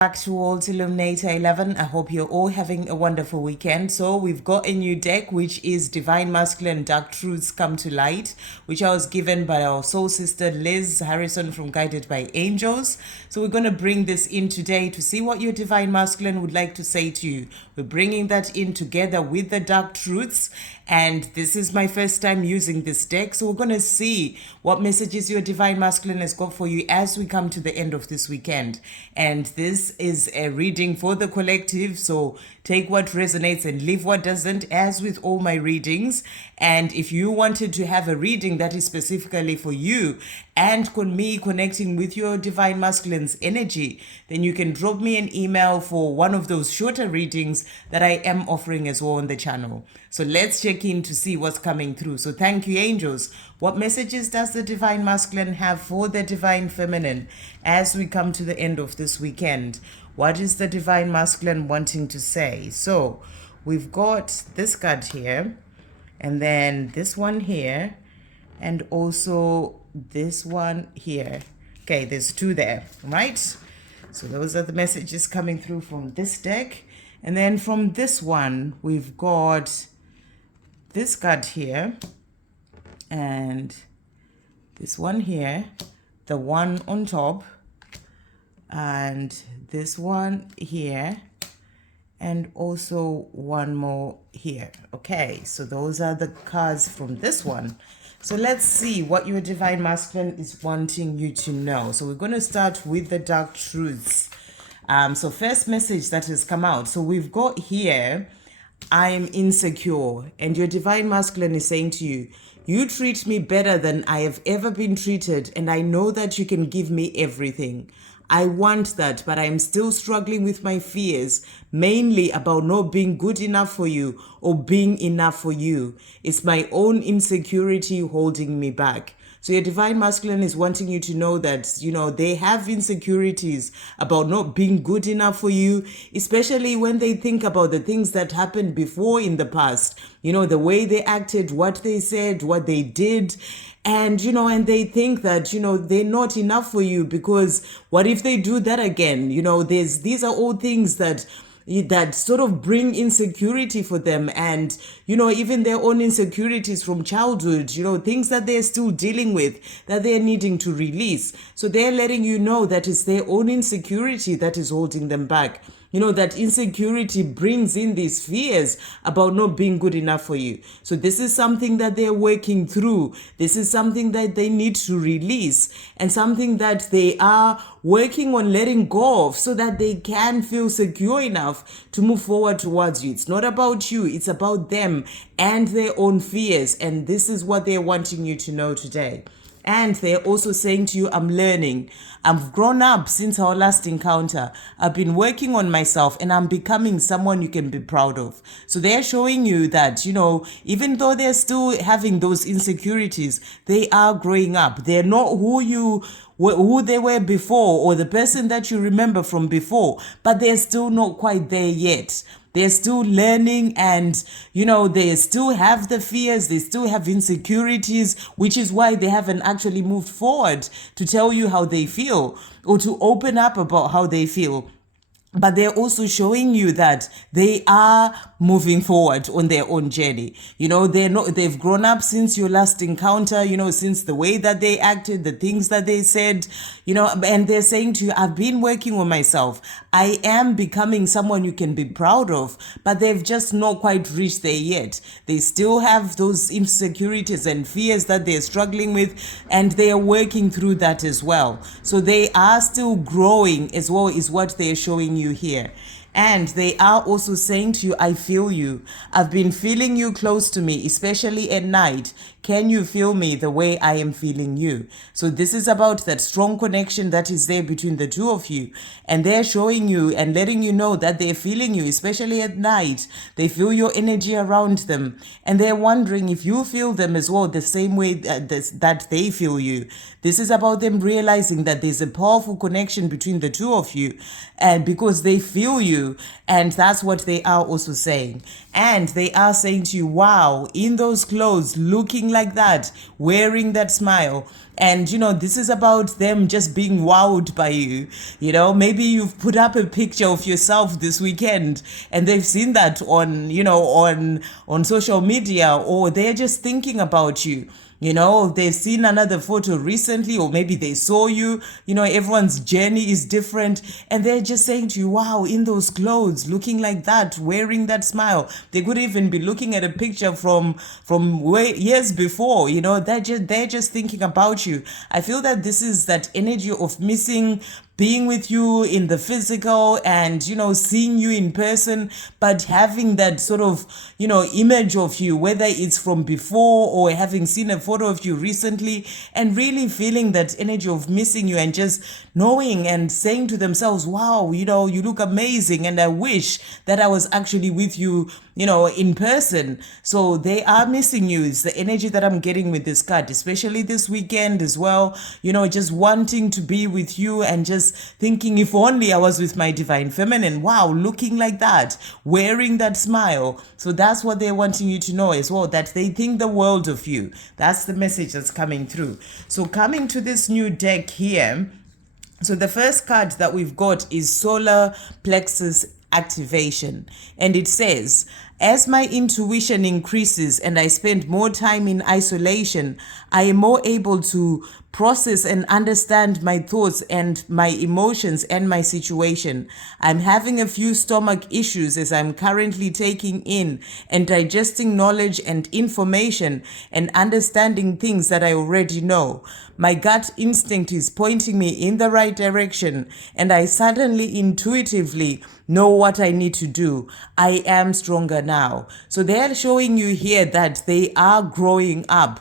Back to World Illuminator 11. I hope you're all having a wonderful weekend. So we've got a new deck, which is Divine Masculine Dark Truths Come to Light, which I was given by our soul sister Liz Harrison from Guided by Angels. So we're going to bring this in today to see what your Divine Masculine would like to say to you. We're bringing that in together with the Dark Truths, and this is my first time using this deck. So we're going to see what messages your Divine Masculine has got for you as we come to the end of this weekend. And this is a reading for the collective, so take what resonates and leave what doesn't, as with all my readings. And if you wanted to have a reading that is specifically for you and me connecting with your Divine Masculine's energy, then you can drop me an email for one of those shorter readings that I am offering as well on the channel. So let's check in to see what's coming through. So thank you, angels. What messages does the Divine Masculine have for the Divine Feminine as we come to the end of this weekend? What is the Divine Masculine wanting to say? So we've got this card here, and then this one here, and also this one here. Okay, there's two there, right? So those are the messages coming through from this deck. And then from this one, we've got this card here, and this one here, the one on top, and this one here, and also one more here. Okay, so those are the cards from this one. So let's see what your Divine Masculine is wanting you to know. So we're going to start with the Dark Truths. So first message that has come out. So we've got here, I am insecure, and your Divine Masculine is saying to you, you treat me better than I have ever been treated, and I know that you can give me everything. I want that, but I'm still struggling with my fears, mainly about not being good enough for you or being enough for you. It's my own insecurity holding me back. So your Divine Masculine is wanting you to know that, they have insecurities about not being good enough for you, especially when they think about the things that happened before in the past, the way they acted, what they said, what they did. And, and they think that, they're not enough for you, because what if they do that again? These are all things that sort of bring insecurity for them, and even their own insecurities from childhood, things that they're still dealing with, that they're needing to release. So they're letting you know that it's their own insecurity that is holding them back. That insecurity brings in these fears about not being good enough for you. So this is something that they're working through. This is something that they need to release, and something that they are working on letting go of, so that they can feel secure enough to move forward towards you. It's not about you, it's about them and their own fears. And this is what they're wanting you to know today. And they're also saying to you, I'm learning. I've grown up since our last encounter. I've been working on myself, and I'm becoming someone you can be proud of. So they're showing you that, even though they're still having those insecurities, they are growing up. They're not who they were before, or the person that you remember from before, but they're still not quite there yet. They're still learning, and, they still have the fears, they still have insecurities, which is why they haven't actually moved forward to tell you how they feel or to open up about how they feel. But they're also showing you that they are moving forward on their own journey. They've grown up since your last encounter, since the way that they acted, the things that they said, and they're saying to you, I've been working on myself. I am becoming someone you can be proud of, but they've just not quite reached there yet. They still have those insecurities and fears that they're struggling with, and they are working through that as well. So they are still growing as well, is what they're showing you here. And they are also saying to you, I feel you. I've been feeling you close to me, especially at night. Can you feel me the way I am feeling you? So this is about that strong connection that is there between the two of you. And they're showing you and letting you know that they're feeling you, especially at night. They feel your energy around them. And they're wondering if you feel them as well, the same way that they feel you. This is about them realizing that there's a powerful connection between the two of you. And because they feel you, you. And that's what they are also saying. And they are saying to you, wow, in those clothes, looking like that, wearing that smile. And, this is about them just being wowed by you. Maybe you've put up a picture of yourself this weekend and they've seen that on social media, or they're just thinking about you. They've seen another photo recently, or maybe they saw you. Everyone's journey is different. And they're just saying to you, wow, in those clothes, looking like that, wearing that smile. They could even be looking at a picture from years before. They're just thinking about you. I feel that this is that energy of missing being with you in the physical and, seeing you in person, but having that sort of, image of you, whether it's from before or having seen a photo of you recently, and really feeling that energy of missing you and just knowing and saying to themselves, wow, you look amazing. And I wish that I was actually with you, in person. So they are missing you. It's the energy that I'm getting with this card, especially this weekend as well. Just wanting to be with you and just thinking, if only I was with my divine feminine. Wow, looking like that, wearing that smile. So that's what they're wanting you to know as well, that they think the world of you. That's the message that's coming through. So coming to this new deck here, so the first card that we've got is Solar Plexus Activation. And it says, as my intuition increases and I spend more time in isolation, I am more able to process and understand my thoughts and my emotions and my situation. I'm having a few stomach issues as I'm currently taking in and digesting knowledge and information and understanding things that I already know. My gut instinct is pointing me in the right direction, and I suddenly intuitively know what I need to do. I am stronger now. So they're showing you here that they are growing up.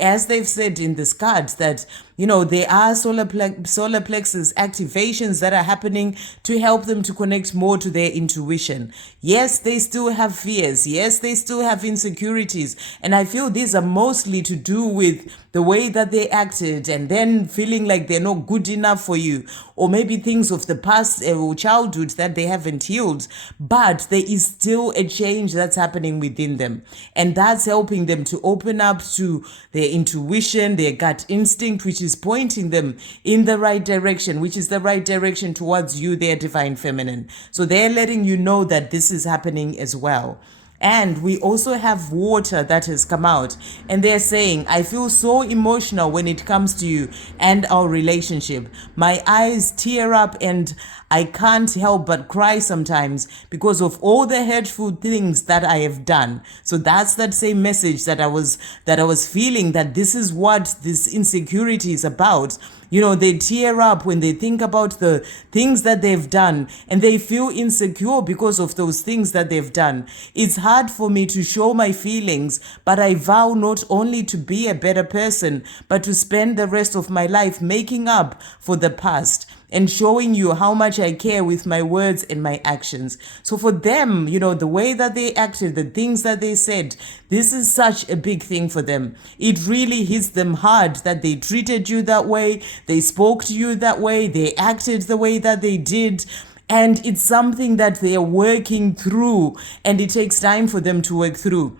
As they've said in this card, that there are solar plexus activations that are happening to help them to connect more to their intuition. Yes, they still have fears. Yes, they still have insecurities. And I feel these are mostly to do with the way that they acted and then feeling like they're not good enough for you, or maybe things of the past or childhood that they haven't healed. But there is still a change that's happening within them. And that's helping them to open up to their intuition, their gut instinct, which is pointing them in the right direction, which is the right direction towards you, their divine feminine. So they're letting you know that this is happening as well. And we also have water that has come out, and they're saying, I feel so emotional when it comes to you and our relationship. My eyes tear up and I can't help but cry sometimes because of all the hurtful things that I have done. So that's that same message that I was feeling, that this is what this insecurity is about. They tear up when they think about the things that they've done, and they feel insecure because of those things that they've done. It's hard for me to show my feelings, but I vow not only to be a better person, but to spend the rest of my life making up for the past and showing you how much I care with my words and my actions. So for them, the way that they acted, the things that they said, this is such a big thing for them. It really hits them hard that they treated you that way, they spoke to you that way, they acted the way that they did. And it's something that they are working through, and it takes time for them to work through.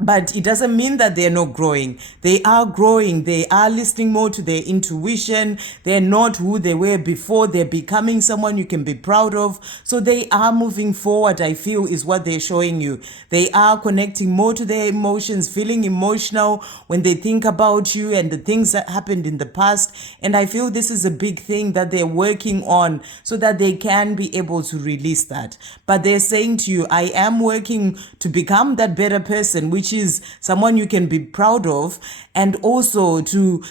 But it doesn't mean that they're not growing. They are growing. They are listening more to their intuition. They're not who they were before. They're becoming someone you can be proud of. So they are moving forward, I feel, is what they're showing you. They are connecting more to their emotions, feeling emotional when they think about you and the things that happened in the past. And I feel this is a big thing that they're working on so that they can be able to release that. But they're saying to you, I am working to become that better person, which is someone you can be proud of, and also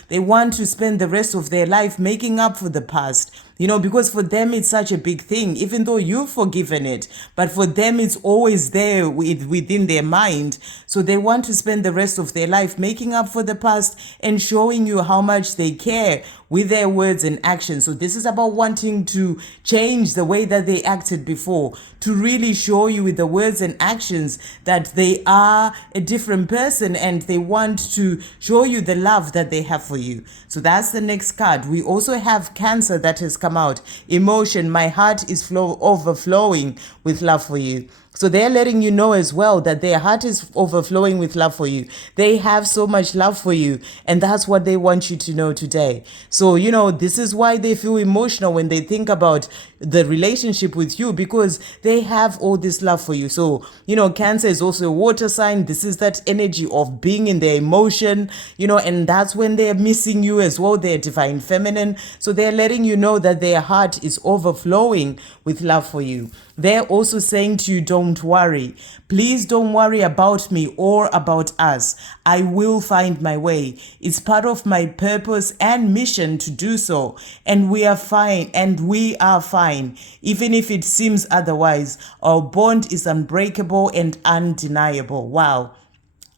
they want to spend the rest of their life making up for the past. Because for them it's such a big thing, even though you've forgiven it, but for them it's always there within their mind. So they want to spend the rest of their life making up for the past and showing you how much they care with their words and actions. So this is about wanting to change the way that they acted before, to really show you with the words and actions that they are a different person, and they want to show you the love that they have for you. So that's the next card. We also have Cancer that has come out. Emotion, my heart is overflowing with love for you. So they're letting you know as well that their heart is overflowing with love for you. They have so much love for you, and that's what they want you to know today. So, this is why they feel emotional when they think about the relationship with you, because they have all this love for you. So, Cancer is also a water sign. This is that energy of being in their emotion, and that's when they're missing you as well. They're divine feminine. So they're letting you know that their heart is overflowing with love for you. They're also saying to you, don't worry. Please don't worry about me or about us. I will find my way. It's part of my purpose and mission to do so. And we are fine. Even if it seems otherwise, our bond is unbreakable and undeniable. Wow.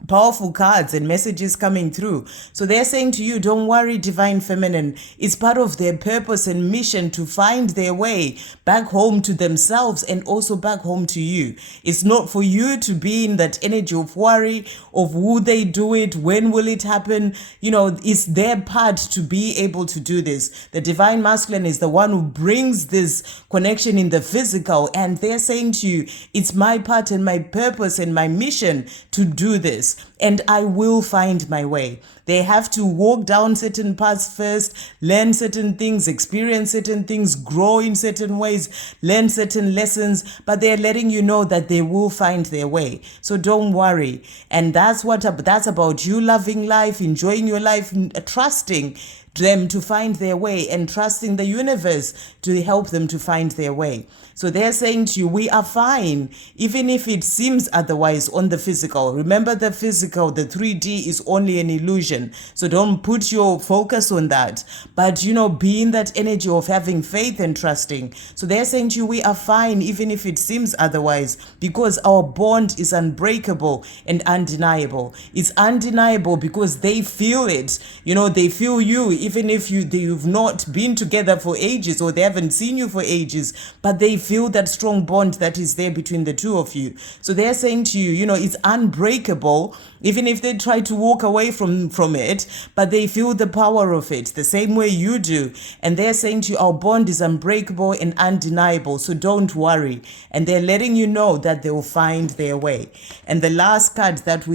Powerful cards and messages coming through. So they're saying to you, don't worry, divine feminine. It's part of their purpose and mission to find their way back home to themselves and also back home to you. It's not for you to be in that energy of worry of who they do it, when will it happen. It's their part to be able to do this. The divine masculine is the one who brings this connection in the physical, and they're saying to you, it's my part and my purpose and my mission to do this, and I will find my way. They have to walk down certain paths first, learn certain things, experience certain things, grow in certain ways, learn certain lessons, but they're letting you know that they will find their way. So don't worry. And that's about you loving life, enjoying your life, trusting them to find their way, and trusting the universe to help them to find their way. So they're saying to you, we are fine, even if it seems otherwise on the physical. Remember, the physical, the 3D is only an illusion. So don't put your focus on that. But, be in that energy of having faith and trusting. So they're saying to you, we are fine, even if it seems otherwise, because our bond is unbreakable and undeniable. It's undeniable because they feel it. They feel you, even if you've not been together for ages, or they haven't seen you for ages, but they feel that strong bond that is there between the two of you. So they're saying to you, it's unbreakable, even if they try to walk away from it, but they feel the power of it the same way you do. And they're saying to you, our bond is unbreakable and undeniable, so don't worry. And they're letting you know that they will find their way. And the last card that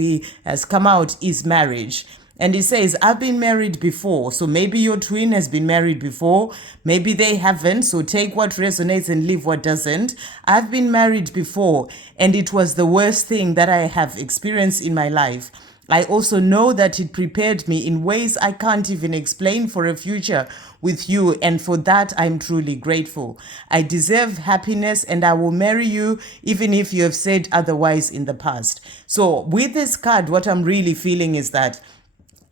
has come out is marriage. And it says, I've been married before. So maybe your twin has been married before. Maybe they haven't. So take what resonates and leave what doesn't. I've been married before, and it was the worst thing that I have experienced in my life. I also know that it prepared me in ways I can't even explain for a future with you, and for that I'm truly grateful. I deserve happiness, and I will marry you even if you have said otherwise in the past. So with this card, what I'm really feeling is that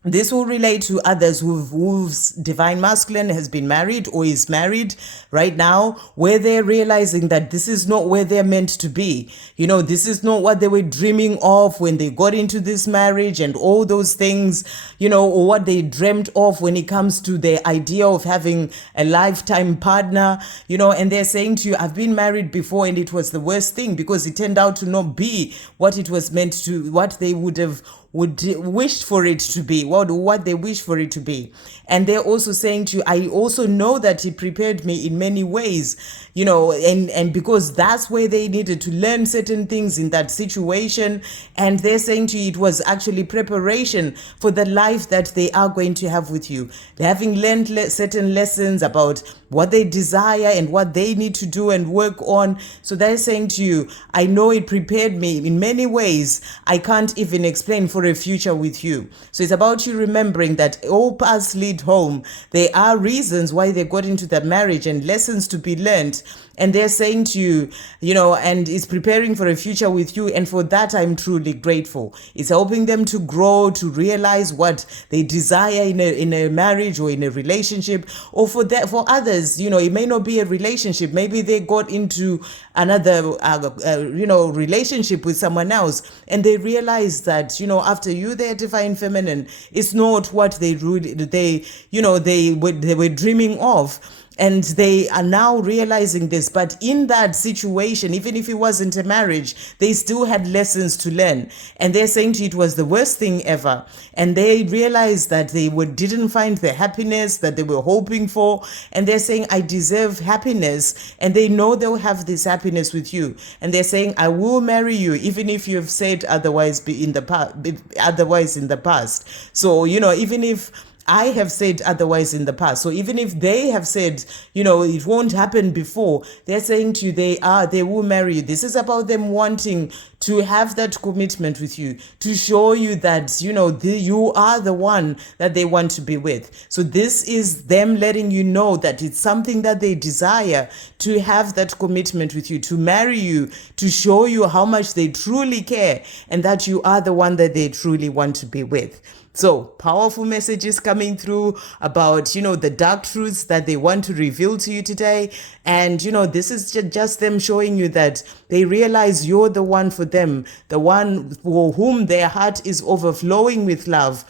this will relate to others whose divine masculine has been married or is married right now, where they're realizing that this is not where they're meant to be. This is not what they were dreaming of when they got into this marriage, and all those things, or what they dreamt of when it comes to the idea of having a lifetime partner, and they're saying to you, I've been married before, and it was the worst thing because it turned out to not be what it was meant to, what they would wish for it to be, what they wish for it to be. And they're also saying to you, I also know that it prepared me in many ways, and because that's where they needed to learn certain things in that situation. And they're saying to you, it was actually preparation for the life that they are going to have with you. They're having learned certain lessons about what they desire and what they need to do and work on. So they're saying to you, I know it prepared me in many ways I can't even explain for a future with you. So it's about you remembering that all paths lead home. There are reasons why they got into that marriage and lessons to be learned. And they're saying to you, and is preparing for a future with you. And for that, I'm truly grateful. It's helping them to grow, to realize what they desire in a marriage or in a relationship. Or for others, it may not be a relationship. Maybe they got into another, relationship with someone else, and they realize that, after you, their divine feminine, is not what they were dreaming of. And they are now realizing this. But in that situation, even if it wasn't a marriage, they still had lessons to learn. And they're saying to you it was the worst thing ever. And they realized that they didn't find the happiness that they were hoping for. And they're saying, I deserve happiness. And they know they'll have this happiness with you. And they're saying, I will marry you, even if you've said otherwise in the past. So, even if I have said otherwise in the past. So even if they have said, it won't happen before, they're saying to you, they will marry you. This is about them wanting to have that commitment with you, to show you that, you are the one that they want to be with. So this is them letting you know that it's something that they desire, to have that commitment with you, to marry you, to show you how much they truly care, and that you are the one that they truly want to be with. So powerful messages coming through about, the dark truths that they want to reveal to you today. And, this is just them showing you that they realize you're the one for them, the one for whom their heart is overflowing with love.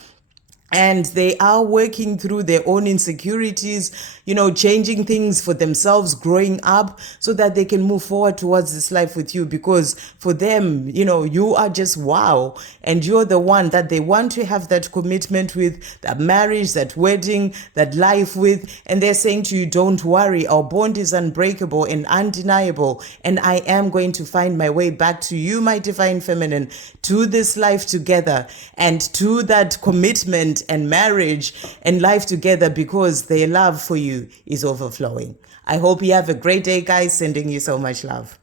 And they are working through their own insecurities, changing things for themselves, growing up so that they can move forward towards this life with you. Because for them, you are just wow. And you're the one that they want to have that commitment with, that marriage, that wedding, that life with. And they're saying to you, don't worry, our bond is unbreakable and undeniable. And I am going to find my way back to you, my divine feminine, to this life together, and to that commitment and marriage and life together, because their love for you is overflowing. I hope you have a great day, guys. Sending you so much love.